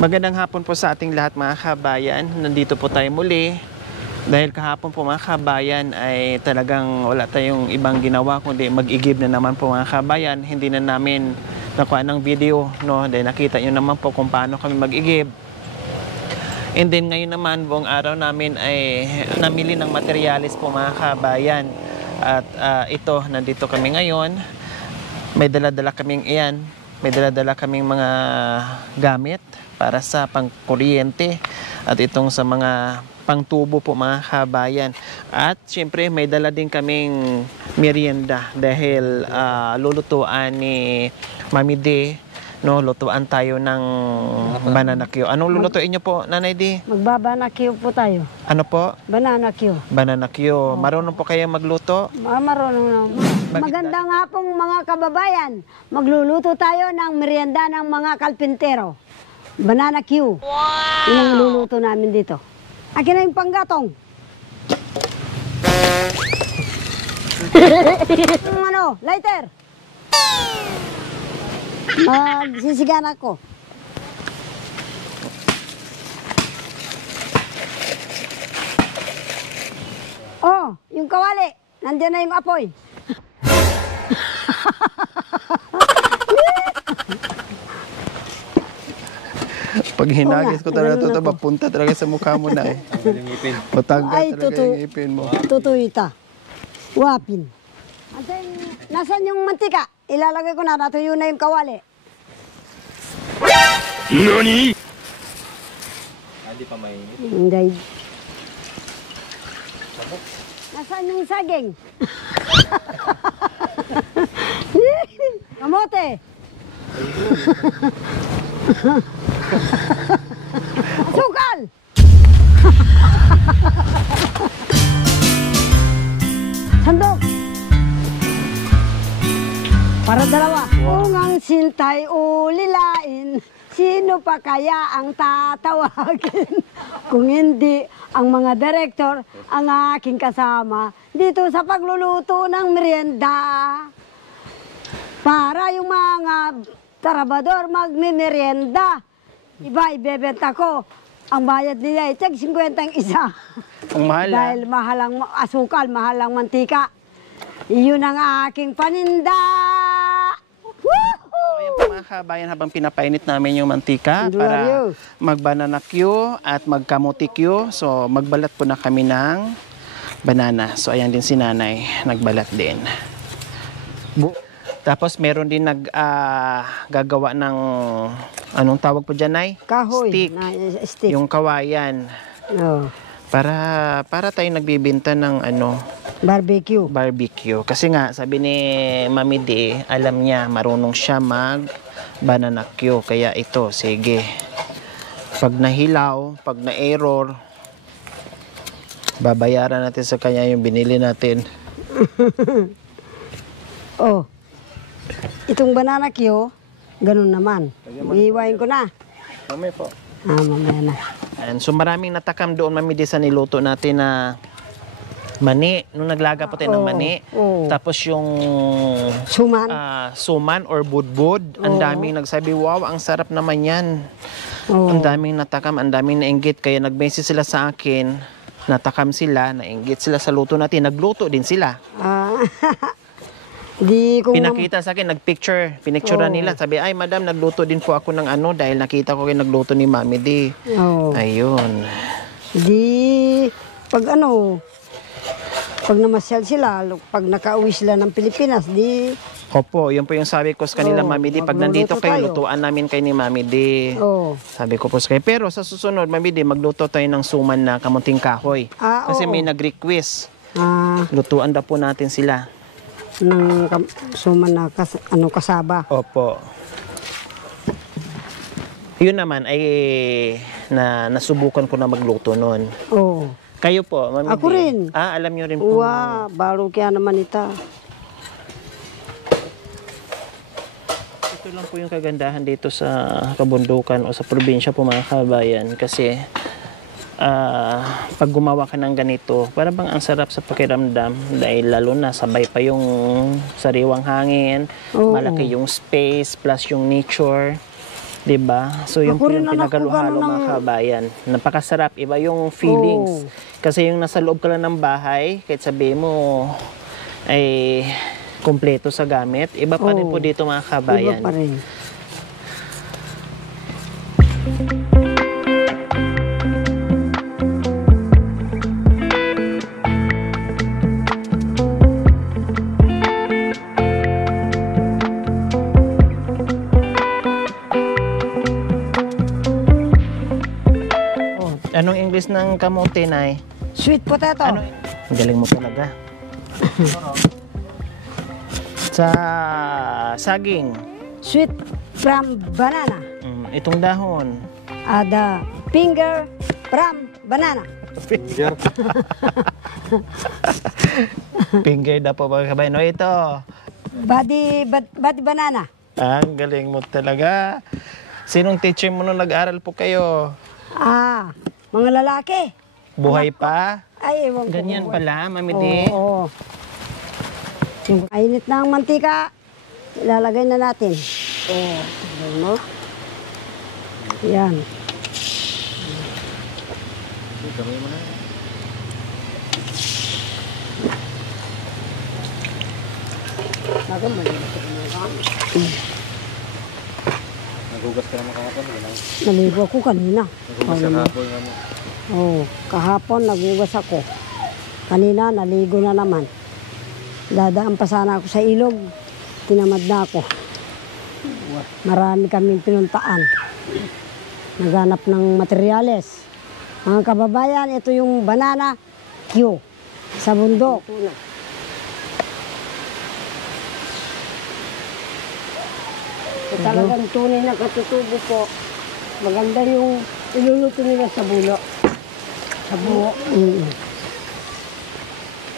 Magandang hapon po sa ating lahat mga kabayan. Nandito po tayo muli. Dahil kahapon po mga kabayan ay talagang wala tayong ibang ginawa kundi mag-igib na naman po mga kabayan. Hindi na namin nakuha ng video, no? Dahil nakita nyo naman po kung paano kami mag-igib. And then ngayon naman buong araw namin ay namili ng materyales po mga kabayan. At ito, nandito kami ngayon. May dala-dala kaming iyan. May dala-dala kaming mga gamit para sa pangkuryente at itong sa mga pangtubo po mga kabayan. At syempre may dala din kaming merienda dahil lulutuan ni Mami D, no, lutuan tayo ng banana Q. Anong lulutuin niyo po, Nanay D? Magbabana Q po tayo. Ano po? Banana Q. Banana Q. Marunong po kayo magluto? Marunong na. Magandang hapong mga kababayan. Magluluto tayo ng merienda ng mga kalpintero. Banana Q. Wow! Yun ang luluto namin dito. Akin na yung panggatong. Lighter. Sisigan ako. Oh, yung kawali. Nandiyan na yung apoy. Pag hinagis ko talaga ito, mapunta talaga sa mukha mo na eh. Matanggal talaga yung ngipin mo. Tutuyita. Wapin. Nasaan yung mantika? Ilalagay ko na, natuyo na yung kawali. NANI?! Hindi pa mainit. Hindi. Nasaan yung saging? Kamote! Asukal! Sandok! Para dalawa. Kung ang sintay ulilain, sino pa kaya ang tatawagin? Kung hindi ang mga direktor, ang aking kasama dito sa pagluluto ng merienda. Para yung mga trabador magme-merienda. Iba, ibebenta ko. Ang bayad nila ay tag 50 ang isa. Ang mahal. Dahil mahal ang asukal, mahal ang mantika. Iyon ang aking paninda. Ayan po mga kabayan, habang pinapainit namin yung mantika para mag-banana Q at mag-kamote Q. So magbalat po na kami ng banana. So ayan din si Nanay, nagbalat din. Tapos meron din gagawa ng, anong tawag po dyan, Nay? Kahoy. Stick. Yung kawayan. Oh. Para tayo nagbibenta ng Barbecue. Barbecue. Kasi nga, sabi ni Mami D, alam niya, marunong siya mag-banana Q. Kaya ito, sige. Pag nahilaw, pag na-error, babayaran natin sa kanya yung binili natin. Oh. Itong banana Q, ganun naman. Iiwain ko na. Mamaya po. Mamaya na. And so maraming natakam doon, Mami D, sa niluto natin na mani. Nung naglaga po tayo ng mani. Tapos yung suman. Suman or budbud. Ang daming nagsabi, wow, ang sarap naman yan. Ang daming natakam, ang daming nainggit. Kaya nag-message sila sa akin. Natakam sila, nainggit sila sa luto natin. Nagluto din sila. Pinakita sa akin, pinicturean nila. Sabi, ay madam, nagluto din po ako ng dahil nakita ko kayo nagluto ni Mami D. Ayun. Pag namasyal sila, pag nakauwi sila ng Pilipinas, Opo, yun po yung sabi ko sa kanila, Mami D. Pag nandito kayo, lutuan namin kay ni Mami D. Sabi ko po sa kayo. Pero sa susunod, Mami D, magluto tayo ng suman na kamunting kahoy. Kasi may nag-request. Lutuan daw po natin sila. Ng suman na kasaba. Opo. Yun naman ay nasubukan ko na magluto noon. Kayo po, Mami D. Ako rin. Alam nyo rin po. Baro kaya naman ita. Ito lang po yung kagandahan dito sa kabundukan o sa probinsya po mga kabayan. Kasi pag gumawa ka ng ganito, para bang ang sarap sa pakiramdam dahil lalo na sabay pa yung sariwang hangin, malaki yung space plus yung nature. Diba? So yung Ako po rin yung anak ko, pinagalo-halo ganun mga ang- kabayan. Napakasarap. Iba yung feelings. Oo. Kasi yung nasa loob ka lang ng bahay, kahit sabihin mo ay kumpleto sa gamit, iba pa rin Oo. po dito mga Iba kabayan. pa rin. Oh, Anong English ng kamote, Nay? sweet potato. Ang galing mo talaga. Sa saging, Sweet from banana. itong dahon. The finger from banana. Finger na po mga kabayan. O ito. Body banana. Ang galing mo talaga. Sinong teacher mo nung nag-aral po kayo? Mga lalaki. Buhay pa? Ay, ewan ko. Ganyan kung- pala, Mami D. Oo. Mainit na ang mantika. Ilalagay na natin. Tignan mo. Yan. Nagugas ka naman kahapon. Naligo ako kanina. Nagugas ka kahapon naman. Kahapon nagugas ako. Kanina naligo na naman. Dadaan pa sana ako sa ilog. Tinamad na ako. Marami kaming pinuntaan. Naghanap ng materyales. Mga kababayan, ito yung banana Q sa bundok. Talagang tunay na katutubo po. Maganda yung iluluto nila sa bulo. Sa buo.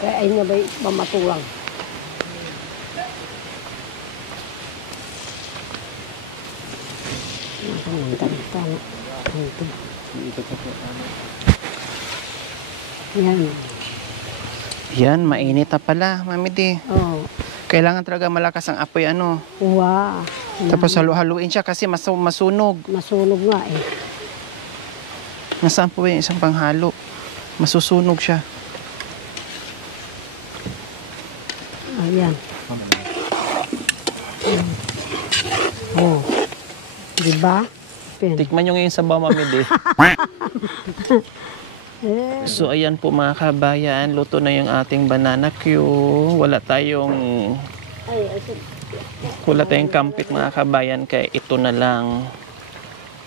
Kaya ay na ba'y mamatulang. Yan. Yan, mainit na pala, Mami D. Oh. Kailangan talaga malakas ang apoy ano. Wow. Tapos halu-haluin siya kasi masunog. Masunog nga eh. Nasaan po yung isang panghalo? Masusunog siya. Ayan. Oh. Diba? Pen. Tikman nyo ngayon sa Mami D. Eh, So ayan po mga kabayan, luto na yung ating banana Q. Wala tayong kampit mga kabayan, kaya ito na lang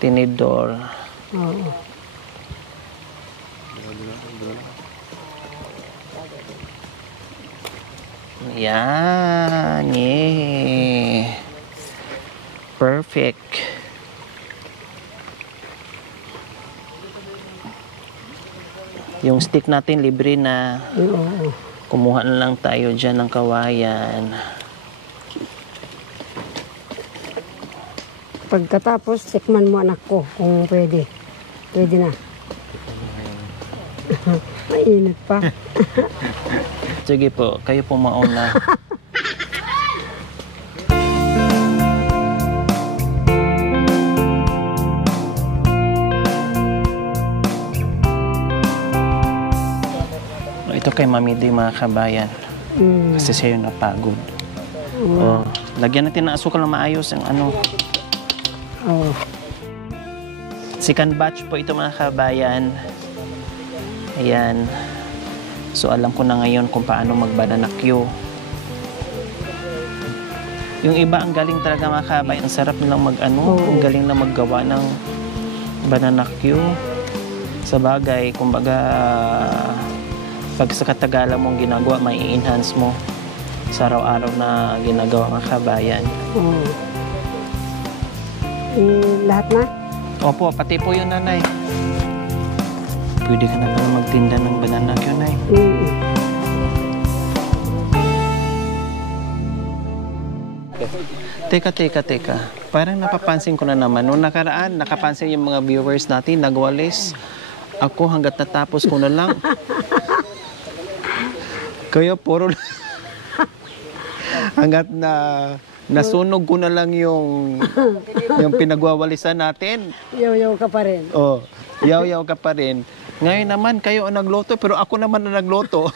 tinidor. oo. Yan, yeah. Perfect. Yung stick natin libre na. Oo. Kumuha na lang tayo dyan ng kawayan. Pagkatapos, tikman mo anak ko kung pwede. Pwede na. Mainit pa. Sige po, kayo po mauna. Ito kay Mami D mga kabayan. Kasi siya yung napagod. Oh, lagyan natin ng asukal na maayos ang ano. Oo. Second batch po ito mga kabayan. Ayan. So alam ko na ngayon kung paano mag-banana Q. Yung iba ang galing talaga mga kabayan. Ang sarap nilang mag-ano. Ang galing na maggawa ng banana Q. Sa bagay, kumbaga pag sa katagalan mong ginagawa, may i-enhance mo sa araw-araw na ginagawa mga kabayan. Oo. Lahat na? Opo, pati po yun, nanay. Pwede ka na pala magtinda ng banana Q, nay. Teka. Parang napapansin ko na naman. Noong nakaraan, nakapansin yung mga viewers natin, nagwalis. Ako hanggat natapos ko na lang. Kaya puro hanggat na Nasunog ko na lang yung pinagwawalisan natin. Yaw-yaw ka pa rin. Oh, yaw-yaw ka pa rin. Ngayon naman, kayo ang nagloto, pero ako naman ang nagloto.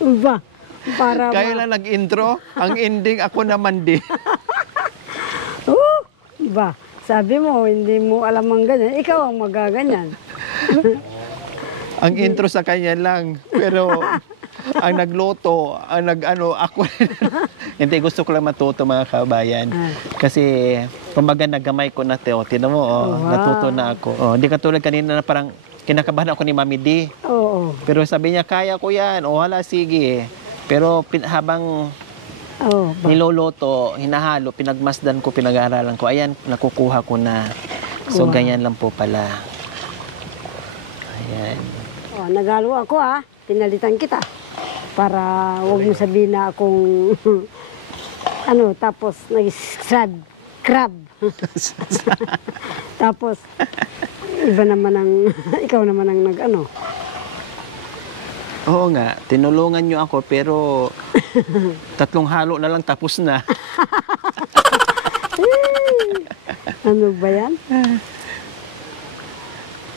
Ba? Para Kayo lang nag-intro, ang ending ako naman din. Ba? Sabi mo, hindi mo alam ang ganyan. Ikaw ang magaganyan. Ang intro sa kanya lang, pero ang nagloto, ang nag-ano, ako. Hindi, gusto ko lang matuto mga kabayan. Kasi, kumbaga nagamay ko na to. Tinan mo, Wow. natuto na ako. Oh, hindi katulad kanina na parang kinakabahan ako ni Mami D. Oo. Pero sabi niya, kaya ko yan. O hala, sige. Pero habang Oo. Ba? niloloto, hinahalo, pinagmasdan ko, pinag-aaralan ko, ayan, nakukuha ko na. So, Wow. ganyan lang po pala. Ayan. Oh, nagalo ako pinalitan kita. Para huwag mo sabihin na akong tapos crab. Tapos iba naman ang ikaw naman ang nag-ano. Oo nga, tinulungan nyo ako, pero 3 halo na lang tapos na. Ano ba yan?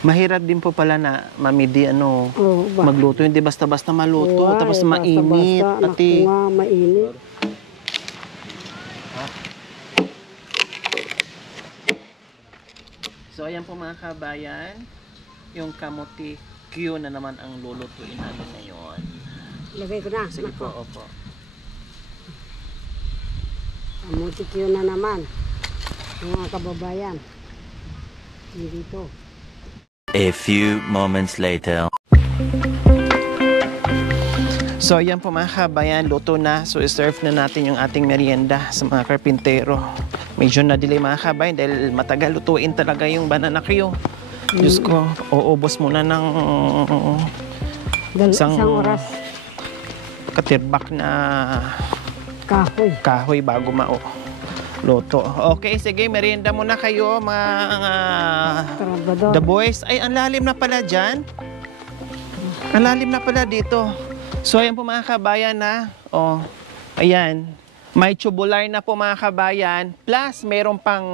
Mahirap din po pala na, Mami D, Oo ba? magluto. Hindi basta-basta maluto, Oo, tapos basta-basta. mainit. Pati, Naku nga, mainit. so ayan po mga kabayan, yung kamuti Q na naman ang lulutuin natin ngayon. Lagay ko na. Sige po, opo. Amutik yun na naman. Mga kababayan. Dito. A few moments later. So ayan po mga kabayan, luto na. So i-serve na natin yung ating merienda sa mga karpintero. Medyo na-delay mga kabayan dahil matagal lutuin talaga yung banana Q. Diyos ko, uubos muna ng Isang oras. katirbak na Kahoy. bago luto. Okay, sige, merienda muna kayo mga Trabador. the boys. Ay, ang lalim na pala dyan. Ang lalim na pala dito. So ayan po mga kabayan na. Oh, ayan. May tubular na po mga kabayan. Plus, mayroon pang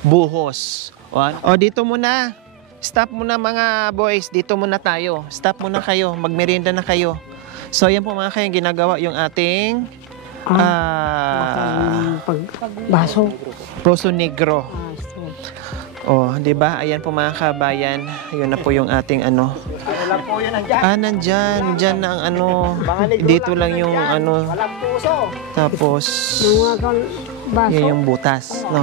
buhos. O, dito muna. Stop muna mga boys. Dito muna tayo. Stop muna kayo. Magmerienda na kayo. So, ayan po mga kayong ginagawa yung ating Baso. Proso Negro. So, Oh, 'di ba? Ayan po mga kabayan. Yun na po yung ating Ano lang po yun nandiyan? nandyan. Diyan na ang dito lang yung Walang puso. Tapos, mga baso. yan yung butas. No?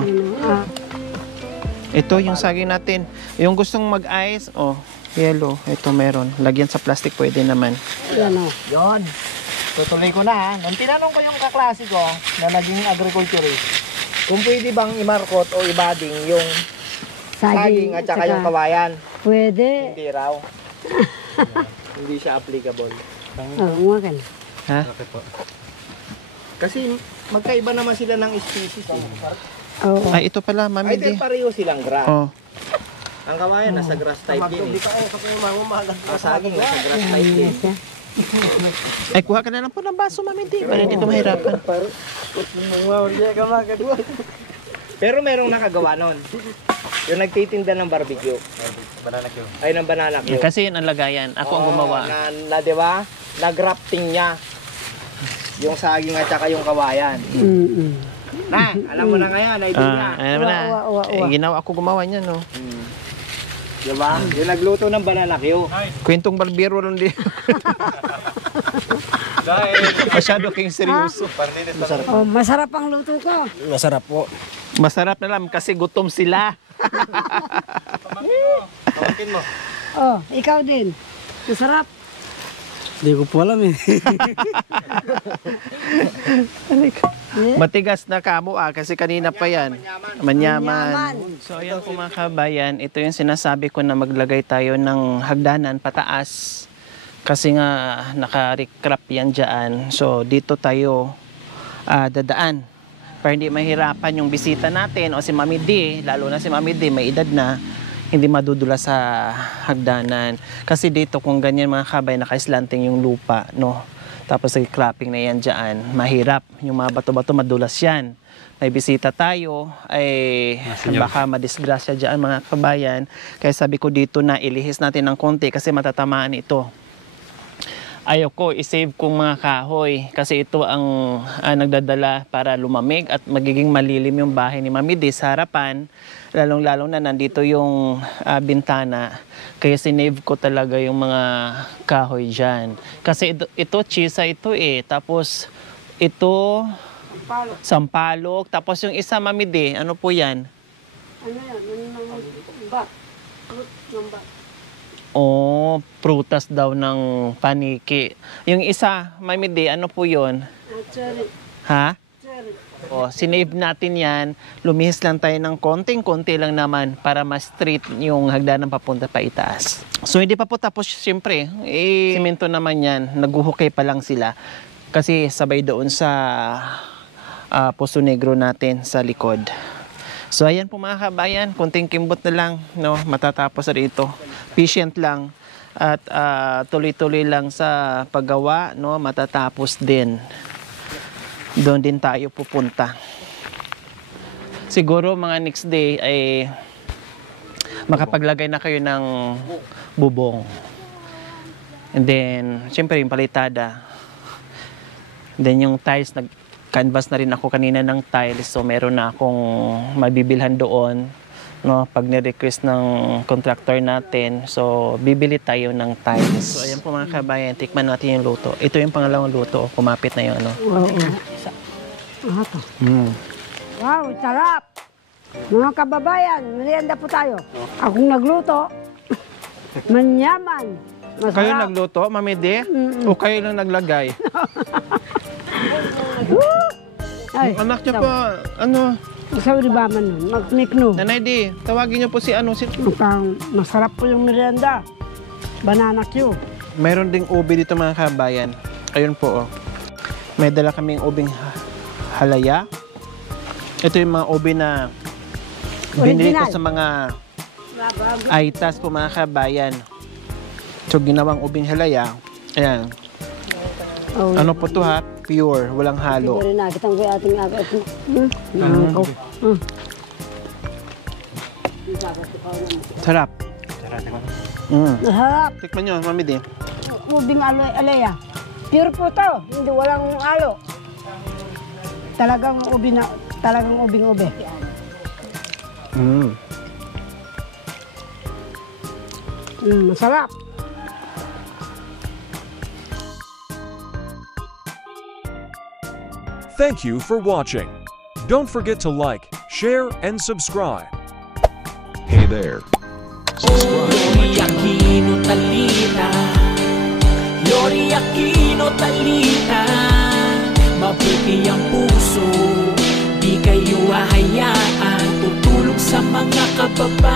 Ito yung saging natin. Yung gustong mag-ice, yellow. Ito meron. Lagyan sa plastic, pwede naman. Yan Yon. Tutuloy ko na ha. Nung tinanong ko yung kaklase ko na naging agriculturist, kung pwede bang imarkot o ibading yung saging at saka yung kawayan. Pwede. Hindi raw. Hindi siya applicable. Oo, nga kan. Ha? Kasi magkaiba naman sila ng species. Oo. Ay, ito pala, Mami Ay, D. pareho silang grass. Oh. Ang kawayan nasa grass type din eh. Ang saging nasa grass type din. Ay, kuha ka na lang po ng baso, Mami D. Para hindi ka mahirapan. Pero merong nakagawa nun. Yung nagtitinda ng barbecue. Ay, ng banana cue. Kasi yun ang lagayan. Ako ang gumawa. Na di ba? Nag-grafting niya. Yung saging at saka yung kawayan. Na, alam mo na ngayon, idea niya. Ayan na. Wa. Ginawa ako gumawa niyan, no? Di ba? Yung nagluto ng banana cue. Kwentong barbero lang din. Masyado kayong seryoso. Oh, masarap ang luto ko. Masarap po. Masarap na lang kasi gutom sila. Pamakin mo. Oh, ikaw din. Masarap. Hindi ko po alam eh. Matigas na kamo kasi kanina pa yan. Manyaman. So ayan po mga kabayan, ito yung sinasabi ko na maglagay tayo ng hagdanan pataas. Kasi nga naka-recrap yan dyan. So dito tayo dadaan. Para hindi mahirapan yung bisita natin o si Mami D, lalo na si Mami D, may edad na, hindi madudula sa hagdanan. Kasi dito kung ganyan mga kabay, naka-slanting yung lupa, no? Tapos cropping na yan dyan, mahirap. Yung mga bato-bato, madulas yan. May bisita tayo, ay baka madisgrasya dyan mga kabayan. Kaya sabi ko dito na ilihis natin ng konti kasi matatamaan ito. Ayaw ko isave kong mga kahoy kasi ito ang nagdadala para lumamig at magiging malilim yung bahay ni Mami Di sa harapan. Lalong-lalo na nandito yung bintana. Kaya sinave ko talaga yung mga kahoy dyan. Kasi ito chisa ito eh. Tapos ito sampalok. Tapos yung isa Mami Di, ano po yan? Ano yan? Bat. Fruit ng bat. Oh, prutas daw ng paniki. Yung isa, Mami Di, ano po yun? Cherry. Ha? Cherry. O, sinave natin yan. Lumihis lang tayo ng konting-konti lang naman para ma-straight yung hagdanan papunta pa itaas. So, hindi pa po tapos, siyempre. Simento naman yan. Naguhukay pa lang sila. Kasi sabay doon sa Poso Negro natin sa likod. So, ayan po mga kabayan. Kunting kimbot na lang. No? Matatapos na rito. Patient lang. At tuloy-tuloy lang sa paggawa. No? Matatapos din. Doon din tayo pupunta. Siguro mga next day ay makapaglagay na kayo ng bubong. And then, syempre yung palitada. And then yung tiles, nag-canvas na rin ako kanina ng tiles. So meron na akong mabibilhan doon. No, pag ni-request ng contractor natin, so bibili tayo ng tiles. So ayan po mga kabayan, tikman natin yung luto. Ito yung pangalawang luto, kumapit na yung ano. Oo. Wow, sarap! Mga kababayan, merienda po tayo. Akong nagluto. Manyaman. Masarap. Kayo nagluto, Mami Di? O kayo lang naglagay? Ay, Anak niyo po, ano? Sabi ba man nun? Magnikno. Nanay Di, tawagin niyo po si ano. Masarap po yung merienda. Banana Q. Meron ding ube dito mga kabayan. Ayun po, oh. May dala kaming ubing halaya. Ito yung mga ube na binili ko Original. sa mga aitas po mga kabayan. So ginawang ubing halaya. Ayan. Oh, Ano po to ha? Pure, walang halo. Hindi rin nakitang ko yung ating agad. Sarap. Masarap. Tikman nyo, Mami Di. Ubing alaya. Pure po to. Hindi walang alo. Talagang ubing-ube. Masarap. Thank you for watching. Don't forget to like, share, and subscribe. Hey there. Subscribe to my channel. Aquino Talita, Yori Aquino Talita, mabuti ang puso, di kayo hahayaan, tutulong sa mga kababayan.